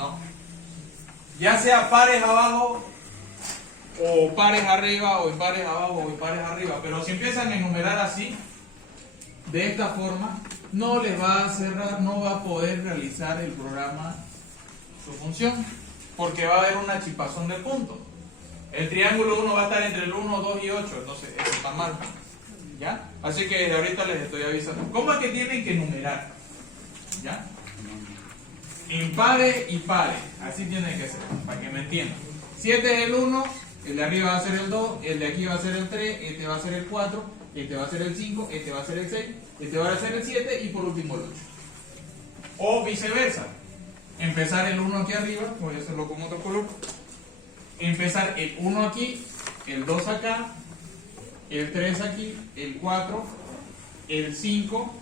No. Ya sea pares abajo, o pares arriba, o impares abajo, o impares arriba. Pero si empiezan a enumerar así, de esta forma, no les va a cerrar, no va a poder realizar el programa su función, porque va a haber una chipazón de puntos. El triángulo 1 va a estar entre el 1, 2 y 8, entonces eso está mal. ¿Ya? Así que desde ahorita les estoy avisando. ¿Cómo es que tienen que numerar? ¿Ya? Impares y pares, así tiene que ser, para que me entiendan. Si este es el 1, el de arriba va a ser el 2, el de aquí va a ser el 3, este va a ser el 4, este va a ser el 5, este va a ser el 6, este va a ser el 7 y por último el 8. O viceversa. Empezar el 1 aquí arriba, voy a hacerlo con otro color. Empezar el 1 aquí, el 2 acá, el 3 aquí, el 4, el 5,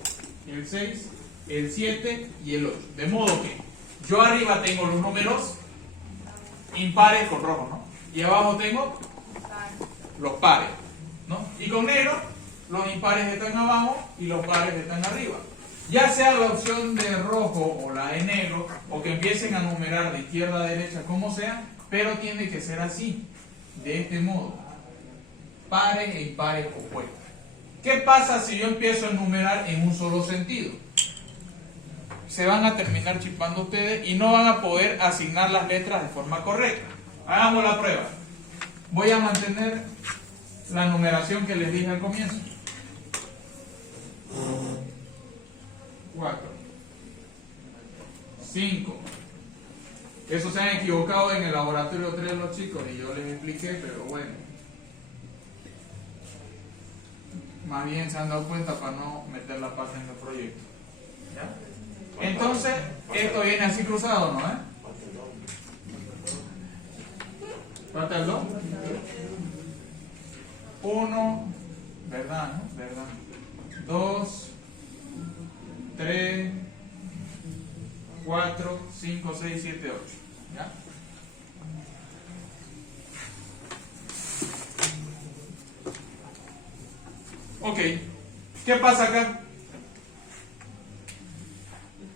el 6, el 7 y el 8. De modo que yo arriba tengo los números impares con rojo, ¿no? Y abajo tengo los pares, ¿no? Y con negro los impares están abajo y los pares están arriba. Ya sea la opción de rojo o la de negro, o que empiecen a numerar de izquierda a derecha, como sea, pero tiene que ser así, de este modo. Pares e impares opuestos. ¿Qué pasa si yo empiezo a enumerar en un solo sentido? Se van a terminar chipando ustedes y no van a poder asignar las letras de forma correcta. Hagamos la prueba. Voy a mantener la numeración que les dije al comienzo. 4, 5. Eso se han equivocado en el laboratorio 3 los chicos y yo les expliqué, pero bueno. Más bien se han dado cuenta para no meter la pata en el proyecto. ¿Ya? Entonces, esto viene así cruzado, ¿no? Falta el 2. 1, ¿verdad? ¿No? ¿Verdad? 2, 3, 4, 5, 6, 7, 8. ¿Ya? Ok. ¿Qué pasa acá?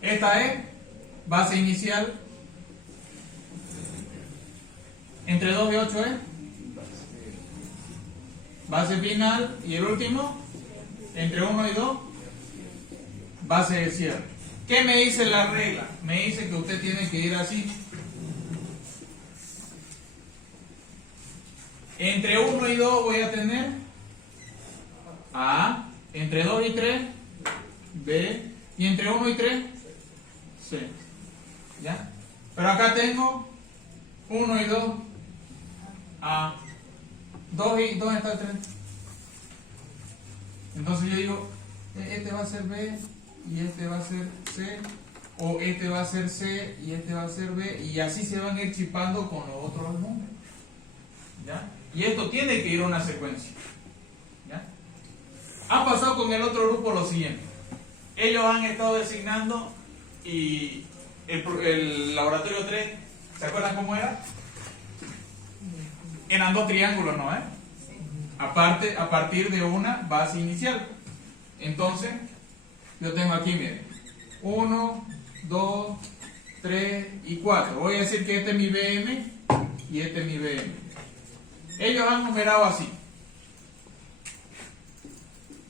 Esta es base inicial. Entre 2 y 8 es base final. Y el último, entre 1 y 2, base de cierre. ¿Qué me dice la regla? Me dice que usted tiene que ir así. Entre 1 y 2 voy a tener A. Entre 2 y 3, B. Y entre 1 y 3, C. ¿Ya? Pero acá tengo 1 y 2, A. 2 y 2 está el 3. Entonces yo digo, este va a ser B y este va a ser C, o este va a ser C y este va a ser B, y así se van a ir chipando con los otros números. ¿Ya? Y esto tiene que ir a una secuencia. ¿Ya? Ha pasado con el otro grupo lo siguiente. Ellos han estado designando y el laboratorio 3, ¿se acuerdan cómo era? Eran dos triángulos, ¿no? Aparte, a partir de una base inicial. Entonces, yo tengo aquí, miren, 1, 2, 3 y 4. Voy a decir que este es mi BM y este es mi BM. Ellos han numerado así.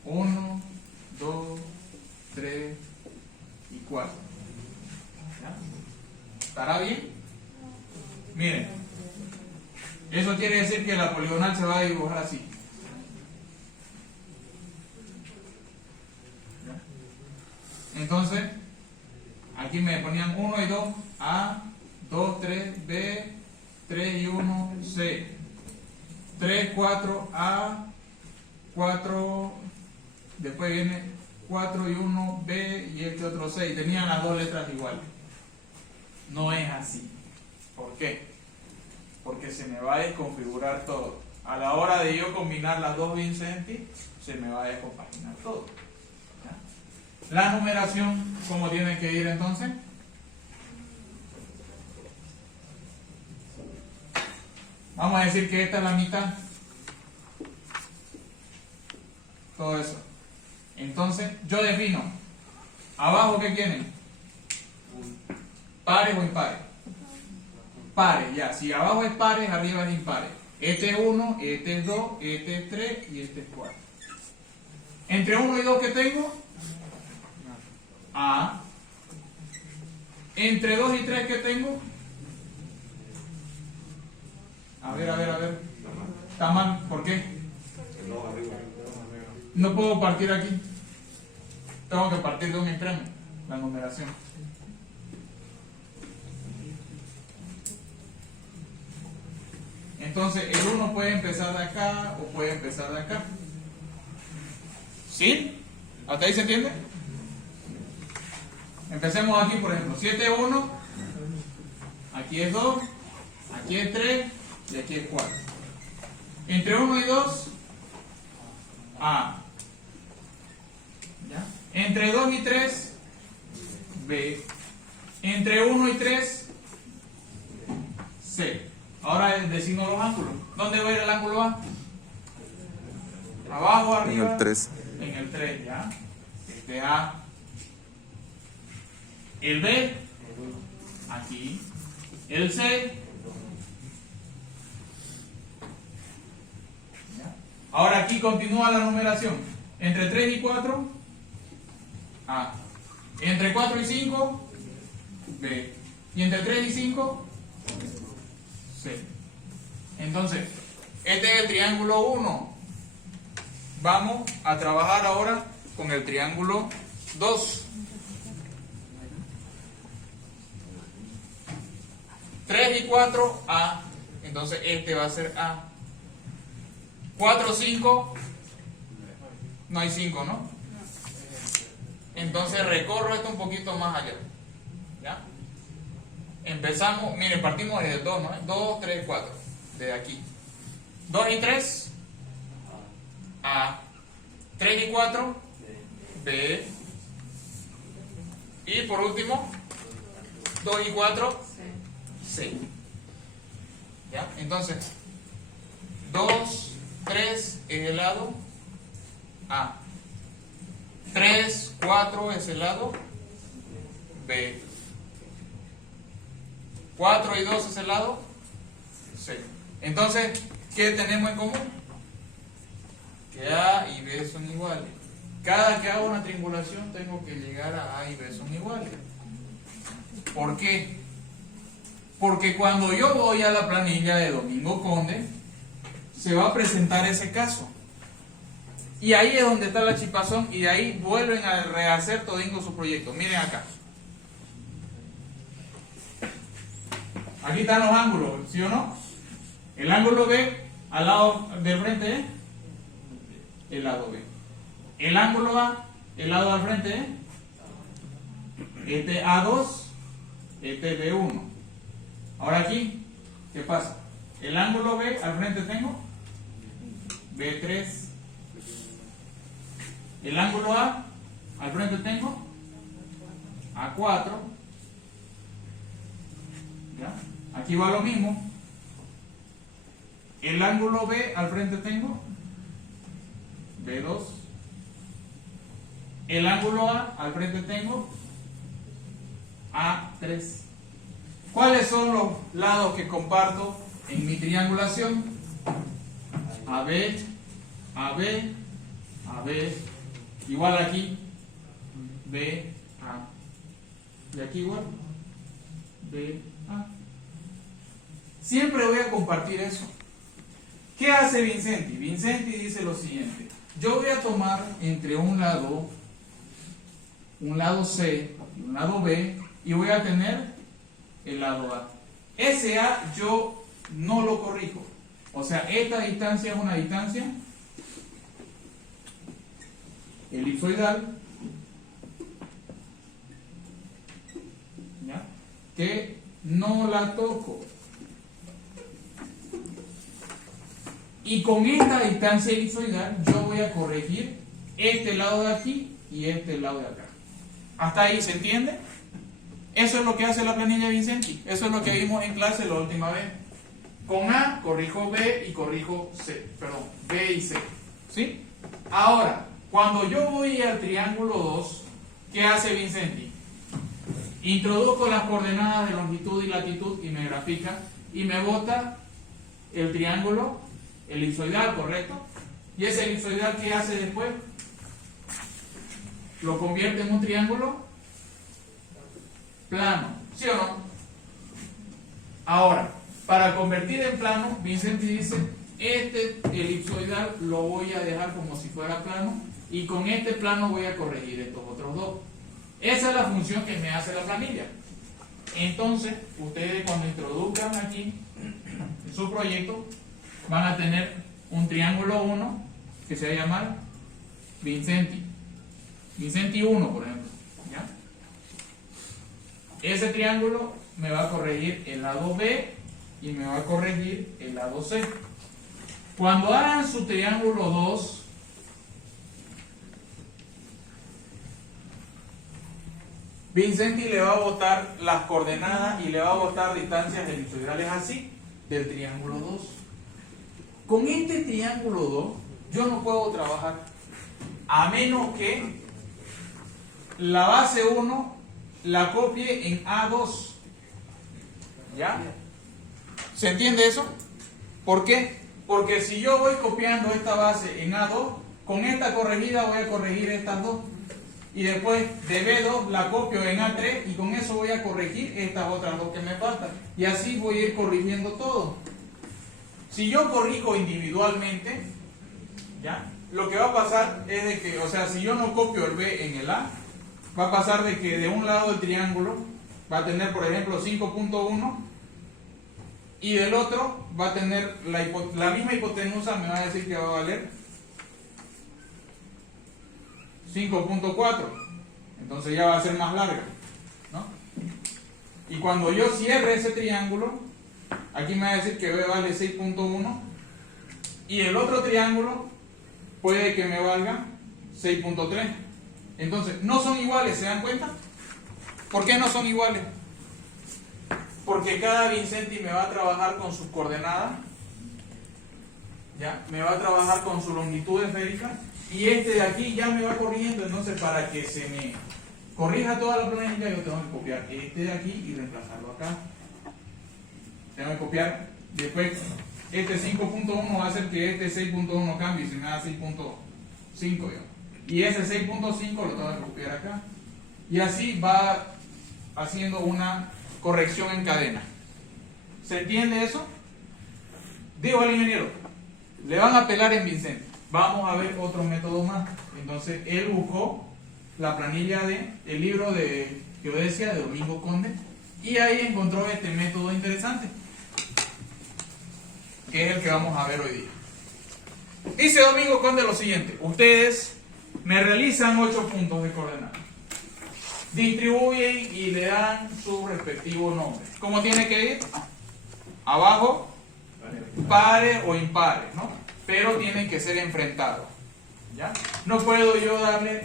1, 2, 3 y 4. ¿Ya? ¿Estará bien? Miren, eso quiere decir que la poligonal se va a dibujar así. ¿Ya? Entonces, aquí me ponían 1 y 2, A, 2, 3, B, 3 y 1, C, 3, 4, A, 4, después viene 4 y 1, B y este otro 6. Tenían las dos letras iguales. No es así. ¿Por qué? Porque se me va a desconfigurar todo. A la hora de yo combinar las dos Vincenti, se me va a descompaginar todo. ¿Ya? La numeración, ¿cómo tiene que ir entonces? Vamos a decir que esta es la mitad. Todo eso. Entonces, yo defino. Abajo, ¿qué quieren? ¿Pares o impares? pares, ya. Si abajo es pares, arriba es impares. Este es 1, este es 2, este es 3 y este es 4. Entre 1 y 2, ¿qué tengo? A. Entre 2 y 3, ¿qué tengo? A ver. Está mal, ¿por qué? No puedo partir aquí. Tengo que partir de un extremo, la numeración. Entonces, el 1 puede empezar de acá o puede empezar de acá. ¿Sí? ¿Hasta ahí se entiende? Empecemos aquí, por ejemplo. 7 es 1, aquí es 2, aquí es 3 y aquí es 4. Entre 1 y 2, A. ¿Ya? Entre 2 y 3, B. Entre 1 y 3, C. Ahora designo los ángulos. ¿Dónde va a ir el ángulo A? Abajo, arriba. En el 3. En el 3, ¿ya? Este A. El B, aquí. El C. ¿Ya? Ahora aquí continúa la numeración. Entre 3 y 4, A. Entre 4 y 5, B. Y entre 3 y 5, C. Entonces, este es el triángulo 1. Vamos a trabajar ahora con el triángulo 2. 3 y 4, A. Entonces este va a ser A. 4, 5. No hay 5, ¿no? Entonces recorro esto un poquito más allá. ¿Ya? Empezamos, miren, partimos desde el 2, ¿no? 2, 3, 4. Desde aquí. 2 y 3, A. 3 y 4, B. Y por último, 2 y 4, C. ¿Ya? Entonces, 2, 3 es el lado A. 3, 4 es el lado B. 4 y 2 es el lado C. Entonces, ¿qué tenemos en común? Que A y B son iguales. Cada que hago una triangulación tengo que llegar a A y B son iguales. ¿Por qué? Porque cuando yo voy a la planilla de Domingo Conde, se va a presentar ese caso. Y ahí es donde está la chipazón y de ahí vuelven a rehacer todingo su proyecto. Miren acá. Aquí están los ángulos, ¿sí o no? El ángulo B al lado del frente es el lado B. El ángulo A, el lado al frente es este A2, este B1. Ahora aquí, ¿qué pasa? El ángulo B al frente tengo B3. El ángulo A al frente tengo A4. ¿Ya? Aquí va lo mismo. El ángulo B al frente tengo B2. El ángulo A al frente tengo A3. ¿Cuáles son los lados que comparto en mi triangulación? AB, AB, AB, igual aquí, BA. Y aquí igual, BA. Siempre voy a compartir eso. ¿Qué hace Vincenti? Vincenti dice lo siguiente. Yo voy a tomar entre un lado C y un lado B y voy a tener el lado A. Ese A yo no lo corrijo. O sea, esta distancia es una distancia elipsoidal, ¿ya? Que no la toco. Y con esta distancia elipsoidal yo voy a corregir este lado de aquí y este lado de acá. ¿Hasta ahí se entiende? Eso es lo que hace la planilla de Vincenti. Eso es lo que vimos en clase la última vez. Con A corrijo B y corrijo C. Perdón, B y C. ¿Sí? Ahora, cuando yo voy al triángulo 2, ¿qué hace Vincenti? Introduzco las coordenadas de longitud y latitud y me grafica y me bota el triángulo elipsoidal, ¿correcto? Y ese elipsoidal, ¿qué hace después? Lo convierte en un triángulo plano, ¿sí o no? Ahora, para convertir en plano, Vincenti dice, este elipsoidal lo voy a dejar como si fuera plano y con este plano voy a corregir estos otros dos. Esa es la función que me hace la planilla. Entonces, ustedes cuando introduzcan aquí en su proyecto, van a tener un triángulo 1 que se va a llamar Vincenti 1, por ejemplo, ¿ya? Ese triángulo me va a corregir el lado B y me va a corregir el lado C. Cuando hagan su triángulo 2, Vincenti le va a botar las coordenadas y le va a botar distancias elipsoidales así del triángulo 2. Con este triángulo 2 yo no puedo trabajar a menos que la base 1 la copie en A2. ¿Ya? ¿Se entiende eso? ¿Por qué? Porque si yo voy copiando esta base en A2, con esta corregida voy a corregir estas dos. Y después de B2 la copio en A3 y con eso voy a corregir estas otras dos que me faltan. Y así voy a ir corrigiendo todo. Si yo corrijo individualmente, ¿ya? Lo que va a pasar es de que, o sea, si yo no copio el B en el A, va a pasar de que de un lado del triángulo va a tener, por ejemplo, 5.1 y del otro va a tener la misma hipotenusa, me va a decir que va a valer 5.4. Entonces ya va a ser más larga, ¿no? Y cuando yo cierre ese triángulo, aquí me va a decir que B vale 6.1 y el otro triángulo puede que me valga 6.3. Entonces, no son iguales, ¿se dan cuenta? ¿Por qué no son iguales? Porque cada Vincenti me va a trabajar con sus coordenadas, ¿ya? Me va a trabajar con su longitud esférica y este de aquí ya me va corrigiendo. Entonces, para que se me corrija toda la planilla, yo tengo que copiar este de aquí y reemplazarlo acá. Tengo que copiar, después este 5.1 va a hacer que este 6.1 cambie y se me da 6.5 y ese 6.5 lo tengo que copiar acá y así va haciendo una corrección en cadena. ¿Se entiende eso? Digo al ingeniero, le van a pelar en Vincenti. Vamos a ver otro método más. Entonces él buscó la planilla del libro de geodesia de Domingo Conde y ahí encontró este método interesante, que es el que vamos a ver hoy día. Dice Domingo Conde lo siguiente: ustedes me realizan 8 puntos de coordenadas, distribuyen y le dan su respectivo nombre. ¿Cómo tiene que ir? Abajo, pares o impares, ¿no? Pero tienen que ser enfrentados, ¿ya? No puedo yo darle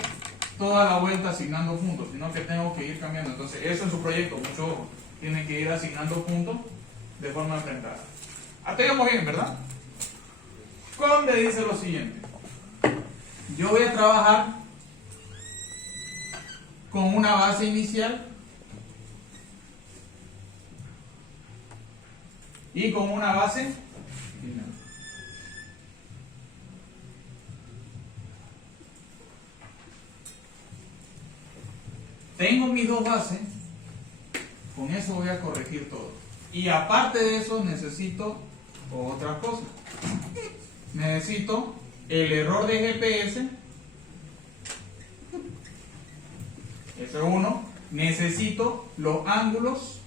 toda la vuelta asignando puntos, sino que tengo que ir cambiando. Entonces, eso en su proyecto, mucho ojo, tienen que ir asignando puntos de forma enfrentada. Hasta ahí vamos bien, ¿verdad? Conde dice lo siguiente: yo voy a trabajar con una base inicial y con una base final. Tengo mis dos bases, con eso voy a corregir todo. Y aparte de eso necesito otras cosas. Necesito el error de GPS, eso es uno. Necesito los ángulos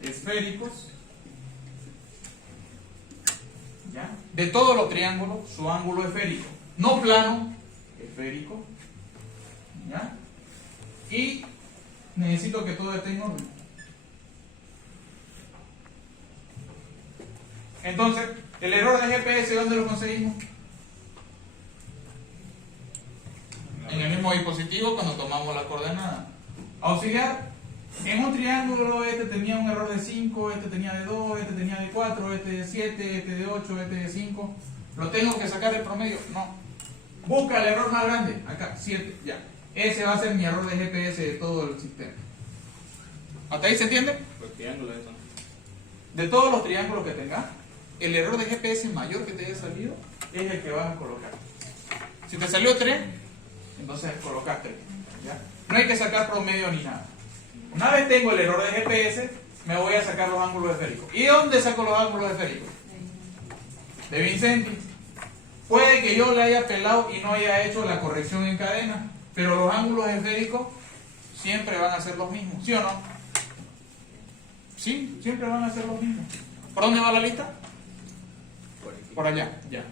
esféricos, ¿ya? De todos los triángulos, su ángulo esférico, no plano, esférico, ¿ya? Y necesito que todo esté en orden. Entonces, el error de GPS, ¿dónde lo conseguimos? En el mismo dispositivo cuando tomamos la coordenada. Auxiliar, en un triángulo este tenía un error de 5, este tenía de 2, este tenía de 4, este de 7, este de 8, este de 5. ¿Lo tengo que sacar del promedio? No. Busca el error más grande, acá, 7, ya. ese va a ser mi error de GPS de todo el sistema. ¿Hasta ahí se entiende? Los triángulos eso. De todos los triángulos que tengas, el error de GPS mayor que te haya salido es el que vas a colocar. Si te salió 3, entonces colocas 3. ¿Ya? No hay que sacar promedio ni nada. Una vez tengo el error de GPS, me voy a sacar los ángulos esféricos. ¿Y dónde saco los ángulos esféricos? De Vincenti. Puede que yo le haya pelado y no haya hecho la corrección en cadena, pero los ángulos esféricos siempre van a ser los mismos, ¿sí o no? Sí, siempre van a ser los mismos. ¿Por dónde va la lista? Por allá, ya.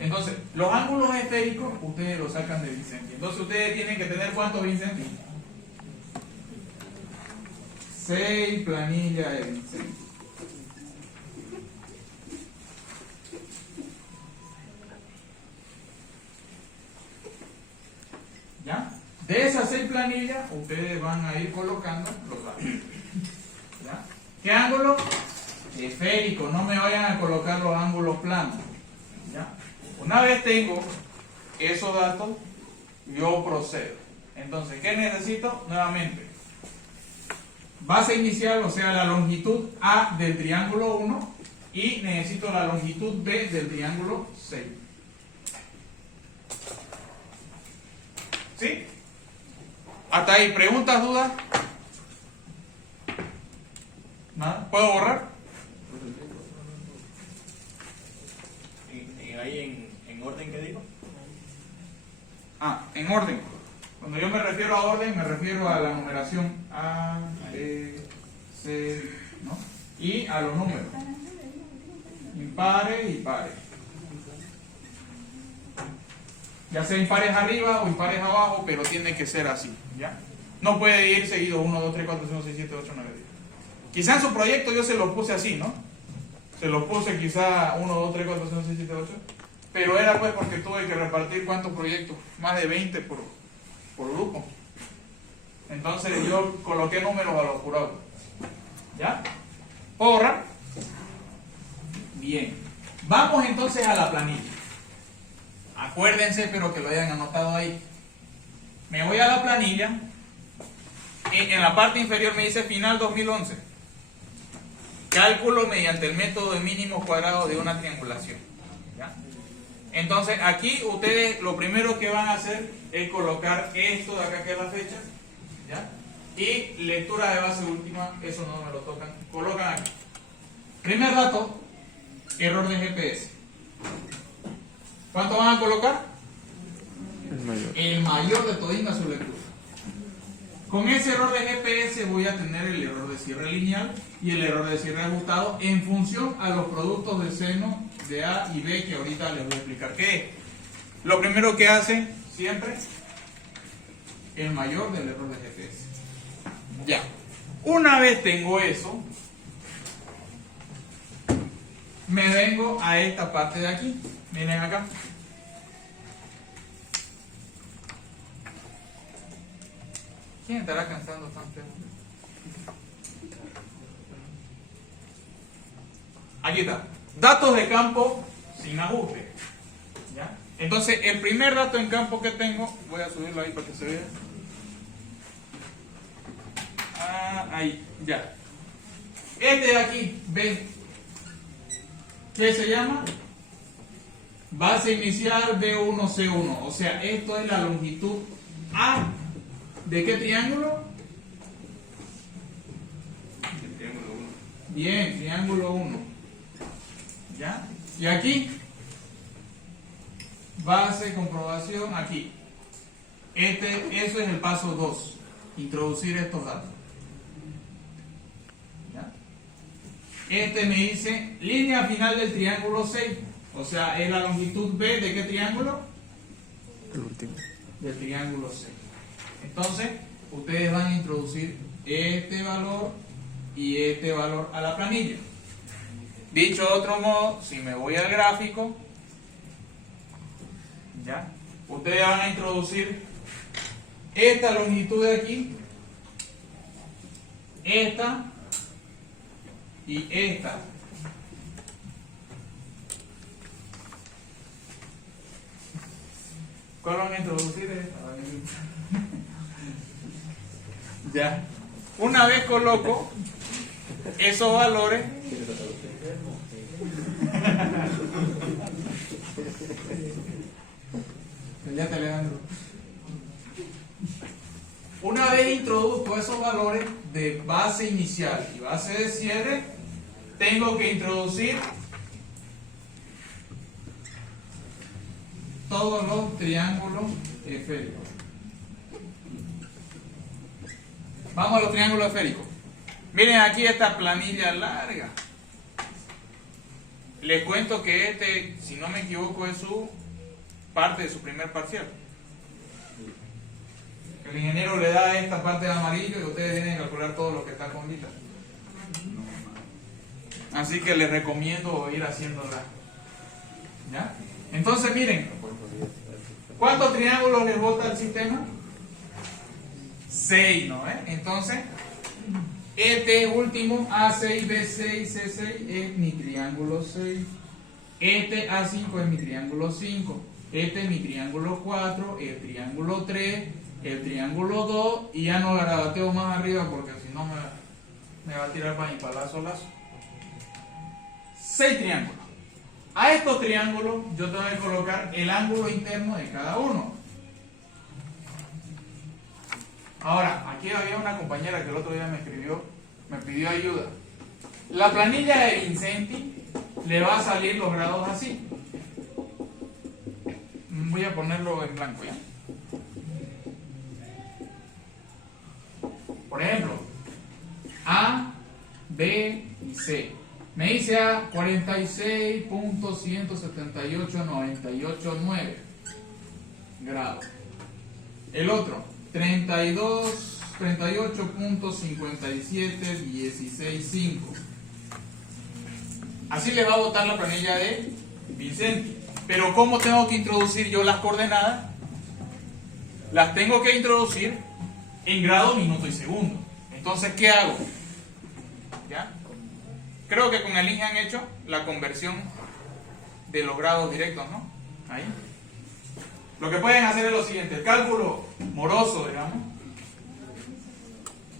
Entonces, los ángulos esféricos ustedes los sacan de Vincenti. Entonces ustedes tienen que tener ¿cuántos Vincenti? 6 planillas de Vincenti. ¿Ya? De esas 6 planillas ustedes van a ir colocando los ángulos. ¿Ya? ¿Qué ángulo? Esférico, no me vayan a colocar los ángulos planos. ¿Ya? Una vez tengo esos datos, yo procedo. Entonces, ¿qué necesito? Nuevamente, base inicial, o sea, la longitud A del triángulo 1 y necesito la longitud B del triángulo 6. ¿Sí? Hasta ahí, ¿preguntas, dudas? ¿Nada? ¿Puedo borrar? Ahí en orden, ¿qué digo? Ah, en orden. Cuando yo me refiero a orden, me refiero a la numeración A, B, C, ¿no? Y a los números. Impares y pares. Ya sea impares arriba o impares abajo, pero tiene que ser así, ¿ya? No puede ir seguido 1, 2, 3, 4, 5, 6, 7, 8, 9, 10. Quizá en su proyecto yo se lo puse así, ¿no? Se lo puse quizá 1, 2, 3, 4, 5, 6, 7, 8. Pero era pues porque tuve que repartir ¿cuántos proyectos? Más de 20 por grupo. Entonces yo coloqué números a lo apurado. ¿Ya? ¿Puedo borrar? Bien. Vamos entonces a la planilla. Acuérdense, pero que lo hayan anotado ahí. Me voy a la planilla. En la parte inferior me dice final 2011. Cálculo mediante el método de mínimos cuadrados de una triangulación. ¿Ya? Entonces aquí ustedes lo primero que van a hacer es colocar esto de acá que es la fecha. ¿Ya? Y lectura de base última, eso no me lo tocan. Colocan aquí. Primer dato, error de GPS. ¿Cuánto van a colocar? El mayor. El mayor de todinga su lectura. Con ese error de GPS voy a tener el error de cierre lineal y el error de cierre ajustado en función a los productos de seno de A y B que ahorita les voy a explicar qué es. Lo primero que hacen siempre, el mayor del error de GPS. Ya. Una vez tengo eso, me vengo a esta parte de aquí. Miren acá. ¿Quién estará cansando tanto? Aquí está. Datos de campo sin ajuste. ¿Ya? Entonces, el primer dato en campo que tengo, voy a subirlo ahí para que se vea. Ahí, ya. Este de aquí, ven. ¿Qué se llama? Base inicial B1C1. O sea, esto es la longitud A. ¿De qué triángulo? El triángulo 1. Bien, triángulo 1. ¿Ya? Y aquí, base, comprobación, aquí. Eso es el paso 2. Introducir estos datos. ¿Ya? Este me dice línea final del triángulo 6. O sea, es la longitud B de qué triángulo? El último. Del triángulo 6. Entonces, ustedes van a introducir este valor y este valor a la planilla. Dicho de otro modo, si me voy al gráfico, ¿ya? Ustedes van a introducir esta longitud de aquí, esta y esta. ¿Cuál van a introducir? Esta. Ya. Una vez coloco esos valores, peleate, Alejandro. Una vez introduzco esos valores de base inicial y base de cierre, tengo que introducir todos los triángulos esféricos. Vamos a los triángulos esféricos. Miren aquí esta planilla larga. Les cuento que este, si no me equivoco, es su parte de su primer parcial. El ingeniero le da esta parte de amarillo y ustedes tienen que calcular todo lo que está con lila. Así que les recomiendo ir haciéndola. ¿Ya? Entonces miren, ¿cuántos triángulos les bota el sistema? 6, ¿no? Entonces, este último A6, B6, C6 es mi triángulo 6. Este A5 es mi triángulo 5. Este es mi triángulo 4, el triángulo 3, el triángulo 2, y ya no garabateo más arriba porque si no me va a tirar para mi palazo lazo. 6 triángulos. A estos triángulos yo tengo que colocar el ángulo interno de cada uno. Ahora, aquí había una compañera que el otro día me escribió, me pidió ayuda. La planilla de Vincenti le va a salir los grados así. Voy a ponerlo en blanco ya. Por ejemplo, A, B y C. Me dice A 46.178.98.9 grados. El otro 38.57.16.5. Así le va a botar la planilla de Vincenti. Pero ¿cómo tengo que introducir yo las coordenadas? Las tengo que introducir en grado, minuto y segundo. Entonces, ¿qué hago? ¿Ya? Creo que con el INGE han hecho la conversión de los grados directos, ¿no? Ahí. Lo que pueden hacer es lo siguiente: el cálculo moroso, digamos,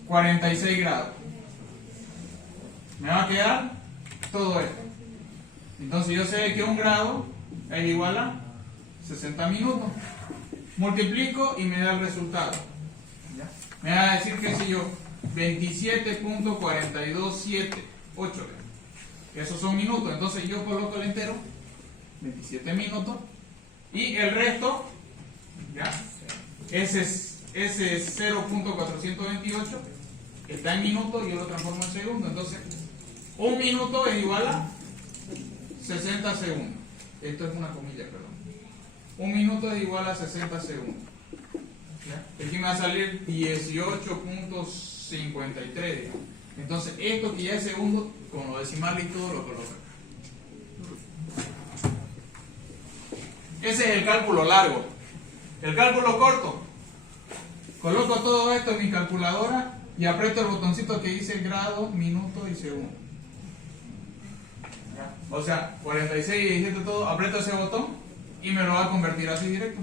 46 grados. Me va a quedar todo esto. Entonces yo sé que un grado es igual a 60 minutos. Multiplico y me da el resultado. ¿Ya? Me va a decir, qué sé yo, 27.427.8. Esos son minutos. Entonces yo coloco el entero, 27 minutos. Y el resto, ¿ya? Ese 0.428 está en minutos y yo lo transformo en segundos. Entonces, un minuto es igual a 60 segundos. Esto es una comilla, perdón. Un minuto es igual a 60 segundos. ¿Ya? Aquí me va a salir 18.53. Entonces, esto que ya es segundo, con los decimales y todo lo coloco. Ese es el cálculo largo. El cálculo corto, coloco todo esto en mi calculadora y aprieto el botoncito que dice grado, minuto y segundo. ¿Ya? O sea, 46 y 17 todo, aprieto ese botón y me lo va a convertir así directo.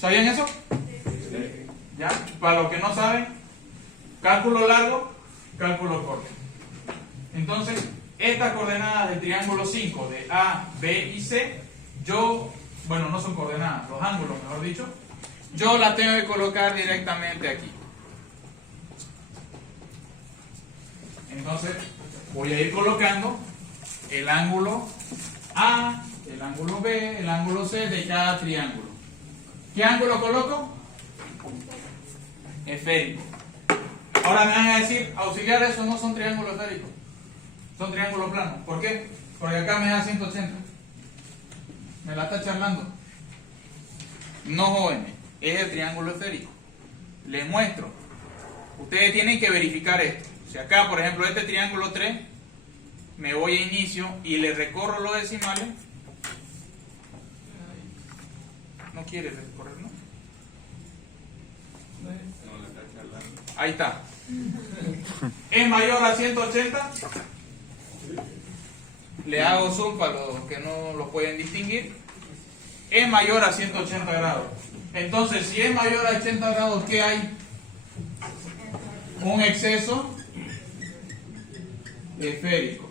¿Sabían eso? ¿Ya? Para los que no saben, cálculo largo, cálculo corto. Entonces, estas coordenadas del triángulo 5 de A, B y C, bueno, no son coordenadas, los ángulos, mejor dicho, yo las tengo que colocar directamente aquí. Entonces, voy a ir colocando el ángulo A, el ángulo B, el ángulo C de cada triángulo. ¿Qué ángulo coloco? Esférico. Ahora me van a decir, auxiliar, esos no son triángulos esféricos, son triángulos planos. ¿Por qué? Porque acá me da 180. Me la está charlando. No, jóvenes, es el triángulo esférico. Les muestro. Ustedes tienen que verificar esto. Si acá, por ejemplo, este triángulo 3, me voy a inicio y le recorro los decimales. No quiere recorrer, ¿no? Ahí está. ¿Es mayor a 180? Le hago zoom para los que no lo pueden distinguir. Es mayor a 180 grados. Entonces, si es mayor a 80 grados, ¿qué hay? un exceso esférico.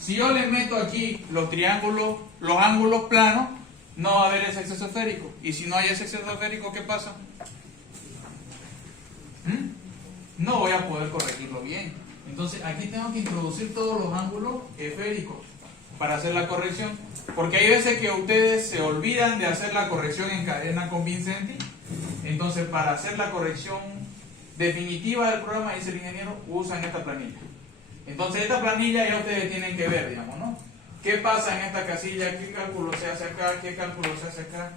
Si yo le meto aquí los triángulos, los ángulos planos, no va a haber ese exceso esférico. Y si no hay ese exceso esférico, ¿qué pasa? No voy a poder corregirlo bien. Entonces aquí tengo que introducir todos los ángulos esféricos para hacer la corrección. Porque hay veces que ustedes se olvidan de hacer la corrección en cadena con Vincenti. Entonces para hacer la corrección definitiva del programa, dice el ingeniero, usan esta planilla. Entonces esta planilla ya ustedes tienen que ver, digamos, ¿no? ¿Qué pasa en esta casilla? ¿Qué cálculo se hace acá? ¿Qué cálculo se hace acá?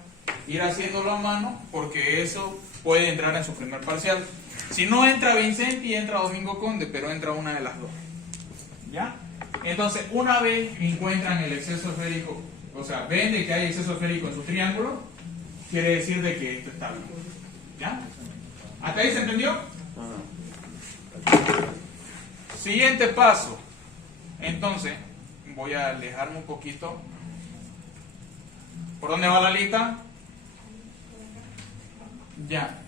Ir haciéndolo a mano, porque eso puede entrar en su primer parcial. Si no entra Vincenti, entra Domingo Conde, pero entra una de las dos. ¿Ya? Entonces, una vez encuentran el exceso esférico, o sea, ven de que hay exceso esférico en su triángulo, quiere decir de que esto está bien. ¿Ya? ¿Hasta ahí se entendió? Siguiente paso. Entonces, voy a alejarme un poquito. ¿Por dónde va la lista? Ya.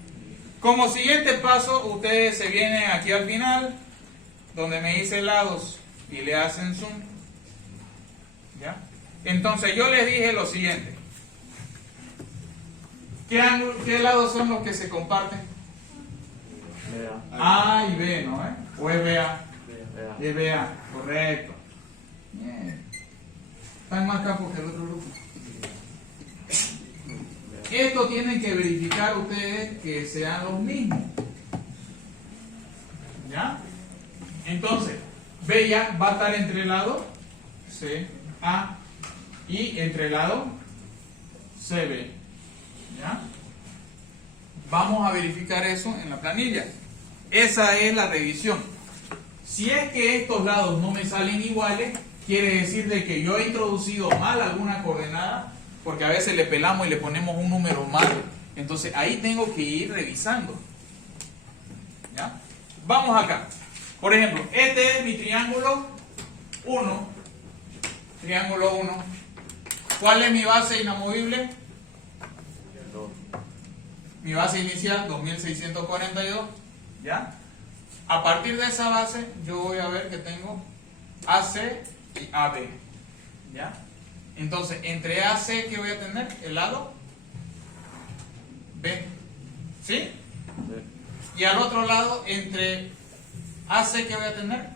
Como siguiente paso, ustedes se vienen aquí al final, donde me dice lados, y le hacen zoom. ¿Ya? Entonces, yo les dije lo siguiente. ¿Qué lados son los que se comparten? A y B, ¿no? ¿O es BA? Es BA, correcto. Bien. Están más campos que el otro grupo. Esto tienen que verificar ustedes que sean los mismos. ¿Ya? Entonces, B ya va a estar entre el lado CA y entre el lado CB. ¿Ya? Vamos a verificar eso en la planilla. Esa es la revisión. Si es que estos lados no me salen iguales, quiere decir de que yo he introducido mal alguna coordenada, porque a veces le pelamos y le ponemos un número mal. Entonces ahí tengo que ir revisando. ¿Ya? Vamos acá. Por ejemplo, este es mi triángulo 1. Triángulo 1. ¿Cuál es mi base inamovible? Mi base inicial, 2642. ¿Ya? A partir de esa base, yo voy a ver que tengo AC y AB. ¿Ya? Entonces, entre AC, ¿qué voy a tener? El lado B. ¿Sí? Y al otro lado, entre AC, ¿qué voy a tener?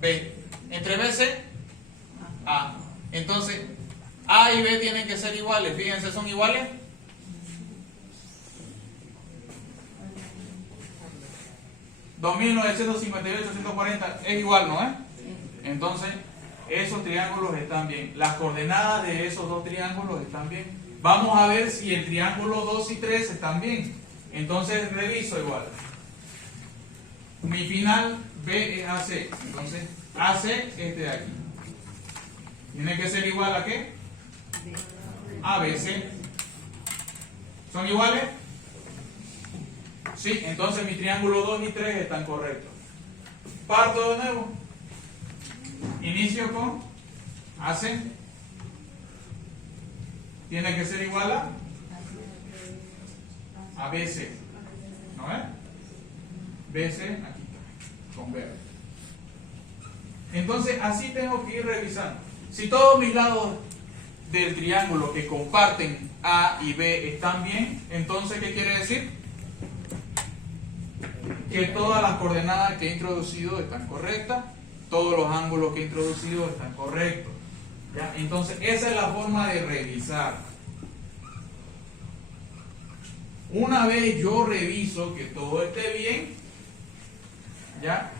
B. Entre BC, A. Entonces, A y B tienen que ser iguales. Fíjense, ¿son iguales? (2958-140) es igual, ¿no? Entonces, esos triángulos están bien. Las coordenadas de esos dos triángulos están bien. Vamos a ver si el triángulo 2 y 3 están bien. Entonces, reviso igual. Mi final B es AC. Entonces, AC este de aquí. Tiene que ser igual a ¿qué? ABC. ¿Son iguales? Sí, entonces mi triángulo 2 y 3 están correctos. Parto de nuevo. Inicio con AC. Tiene que ser igual a BC. ¿No es? BC aquí con B. Entonces así tengo que ir revisando. Si todos mis lados del triángulo que comparten A y B están bien, entonces ¿qué quiere decir? Que todas las coordenadas que he introducido están correctas, todos los ángulos que he introducido están correctos. ¿Ya? Entonces esa es la forma de revisar. Una vez yo reviso que todo esté bien, ya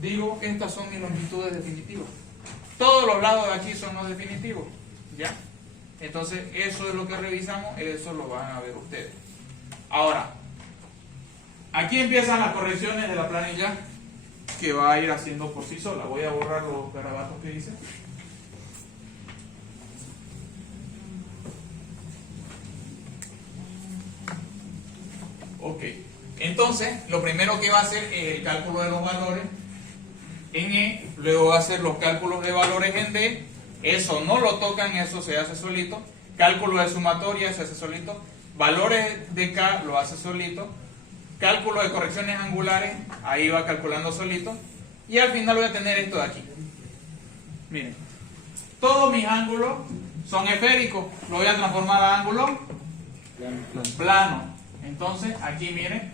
digo que estas son mis longitudes definitivas. Todos los lados de aquí son los definitivos. ¿Ya? Entonces eso es lo que revisamos, eso lo van a ver ustedes. Ahora, aquí empiezan las correcciones de la planilla que va a ir haciendo por sí sola. Voy a borrar los garabatos que hice. Ok. Entonces, lo primero que va a hacer es el cálculo de los valores en E, luego va a hacer los cálculos de valores en D. Eso no lo tocan, eso se hace solito. Cálculo de sumatoria se hace solito. valores de K lo hace solito, cálculo de correcciones angulares, ahí va calculando solito, y al final voy a tener esto de aquí. Miren, todos mis ángulos son esféricos, lo voy a transformar a ángulo plano. Entonces aquí miren,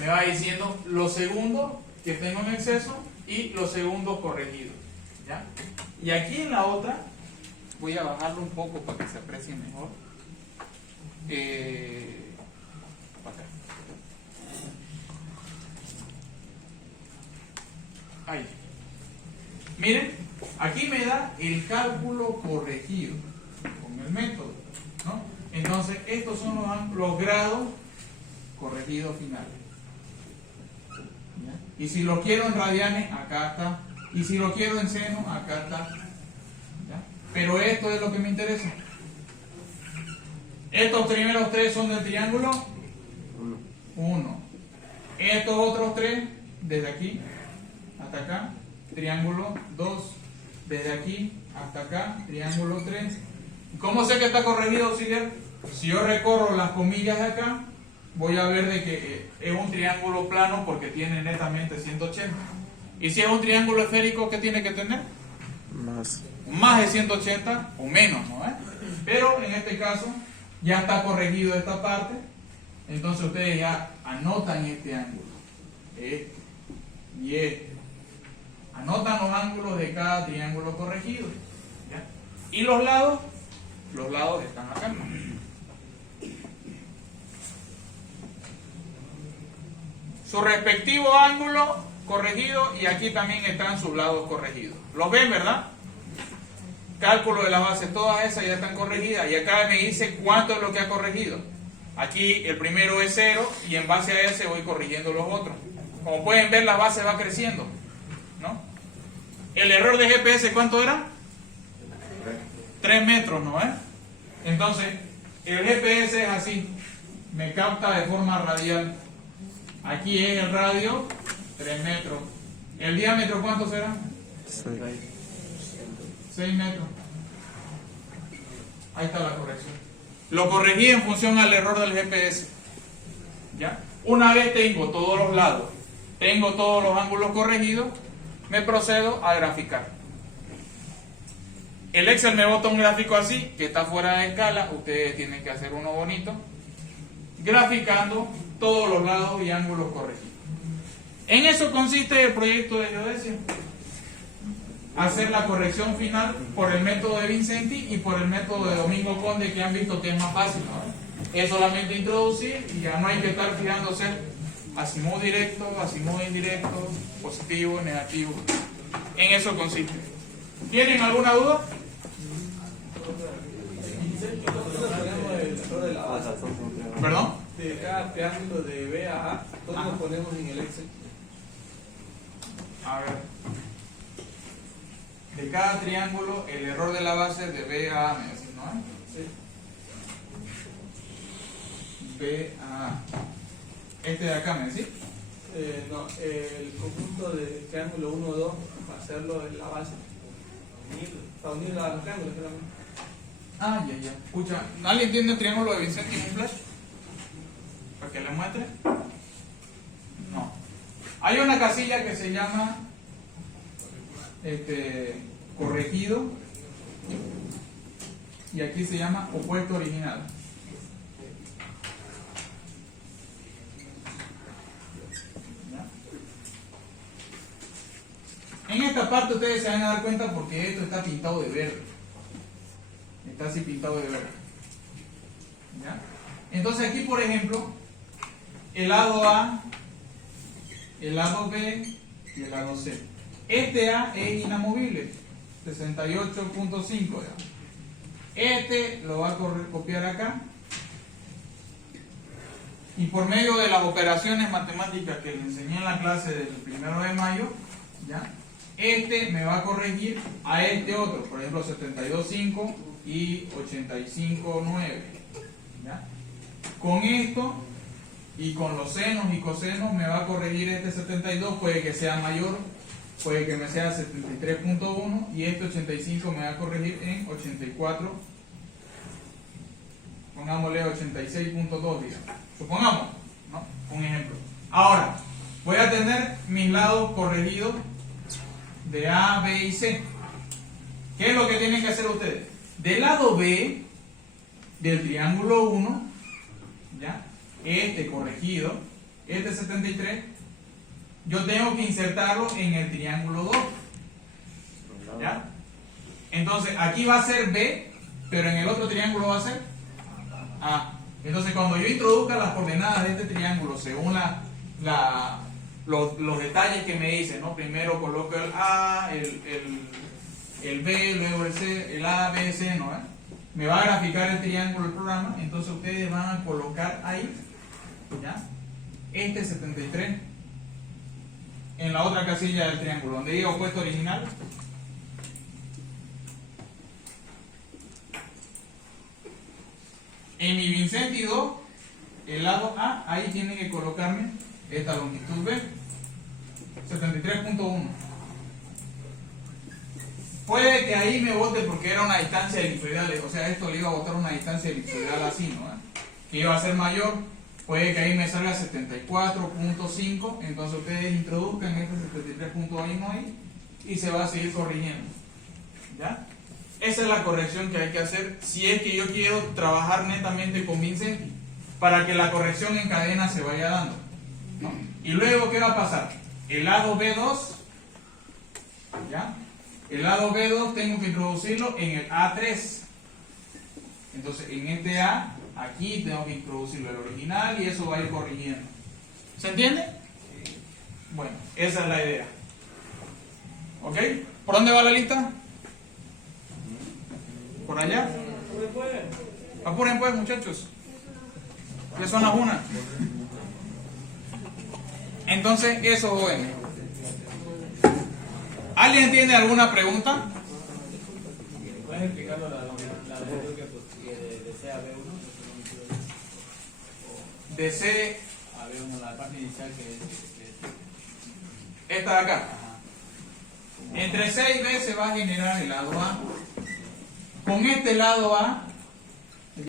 me va diciendo los segundos que tengo en exceso y los segundos corregidos, ¿ya? Y aquí en la otra voy a bajarlo un poco para que se aprecie mejor. Para acá. Ahí. Miren, aquí me da el cálculo corregido con el método, ¿no? Entonces, estos son los grados corregidos finales. ¿Ya? Y si lo quiero en radianes, acá está. Y si lo quiero en seno, acá está. ¿Ya? Pero esto es lo que me interesa. Estos primeros tres son del triángulo 1. Estos otros tres, desde aquí hasta acá, triángulo 2. Desde aquí hasta acá, triángulo 3. ¿Cómo sé que está corregido, auxiliar? Si yo recorro las comillas de acá, voy a ver de que es un triángulo plano porque tiene netamente 180. Y si es un triángulo esférico, ¿qué tiene que tener? Más de 180 o menos, ¿no? Pero en este caso ya está corregido esta parte, entonces ustedes ya anotan este ángulo, este y este. Anotan los ángulos de cada triángulo corregido, ¿ya? Y los lados están acá. Su respectivo ángulo corregido, y aquí también están sus lados corregidos. ¿Los ven, verdad? Cálculo de las bases, todas esas ya están corregidas. Y acá me dice cuánto es lo que ha corregido. Aquí el primero es 0 y en base a ese voy corrigiendo los otros. Como pueden ver, la base va creciendo, ¿no? El error de GPS, ¿cuánto era? 3 metros, ¿no? Entonces, el GPS es así. Me capta de forma radial. Aquí es el radio, 3 metros. ¿El diámetro cuánto será? 6 metros. Ahí está la corrección. Lo corregí en función al error del GPS. ¿Ya? Una vez tengo todos los lados, tengo todos los ángulos corregidos, me procedo a graficar. El Excel me bota un gráfico así, que está fuera de escala. Ustedes tienen que hacer uno bonito, graficando todos los lados y ángulos corregidos. En eso consiste el proyecto de geodesia. Hacer la corrección final por el método de Vincenti y por el método de Domingo Conde, que han visto que es más fácil, ¿no? Es solamente introducir y ya no hay que estar fijándose azimut directo, azimut indirecto, positivo, negativo. En eso consiste. ¿Tienen alguna duda? ¿Perdón? De cada triángulo de B a A, todos lo ponemos en el Excel. A ver. De cada triángulo, el error de la base de B a A, me decís, ¿no? Sí. B a A. Este de acá, ¿me decís? No, el conjunto de triángulo 1 2 va a serlo en la base. Para unir los triángulos, claramente. Ah, ya. Escucha, ¿alguien tiene el triángulo de Vincenti en un flash? ¿Para que le muestre? No. Hay una casilla que se llama corregido y aquí se llama opuesto original. ¿Ya? En esta parte ustedes se van a dar cuenta porque esto está pintado de verde. Está así pintado de verde. ¿Ya? Entonces aquí, por ejemplo, el lado A, el lado B y el lado C. Este A es inamovible, 68.5. Este lo va a copiar acá. Y por medio de las operaciones matemáticas que le enseñé en la clase del 1 de mayo, ¿ya? Este me va a corregir a este otro, por ejemplo 72.5 y 85.9. ¿Ya? Con esto y con los senos y cosenos me va a corregir este 72, puede que sea mayor, puede que me sea 73.1 y este 85 me va a corregir en 84.9. Pongámosle 86.2, digamos. Supongamos, ¿no? Un ejemplo. Ahora, voy a tener mis lados corregidos de A, B y C. ¿Qué es lo que tienen que hacer ustedes? Del lado B del triángulo 1, ¿ya? Este corregido, este 73, yo tengo que insertarlo en el triángulo 2, ¿ya? Entonces, aquí va a ser B, pero en el otro triángulo va a ser A. Entonces, cuando yo introduzca las coordenadas de este triángulo según los detalles que me dicen, ¿no? Primero coloco el A, el B, luego el C, el A, B, C, ¿no? Me va a graficar el triángulo el programa, entonces ustedes van a colocar ahí, ¿ya? Este 73 en la otra casilla del triángulo, donde diga opuesto original. En mi Vincenti 2, el lado A, ahí tiene que colocarme esta longitud B, 73.1. Puede que ahí me bote porque era una distancia elipsoidal, o sea, esto le iba a botar una distancia elipsoidal así, ¿no? Que iba a ser mayor, puede que ahí me salga 74.5, entonces ustedes introduzcan este 73.1 ahí y se va a seguir corrigiendo, ¿ya? Esa es la corrección que hay que hacer si es que yo quiero trabajar netamente con Vincenti, para que la corrección en cadena se vaya dando, ¿no? Y luego, ¿qué va a pasar? El lado B2, ¿ya? El lado B2 tengo que introducirlo en el A3. Entonces, en este A, aquí tengo que introducirlo el original y eso va a ir corrigiendo. ¿Se entiende? Bueno, esa es la idea. ¿Ok? ¿Por dónde va la lista? ¿Por allá? Apuren pues, muchachos. Ya son las 1. Entonces, eso, jóvenes. ¿Alguien tiene alguna pregunta? ¿Puedes explicarlo la longitud que desea B1? De C, A B1, la parte inicial que esta de acá. Entre C y B se va a generar el lado A. Con este lado A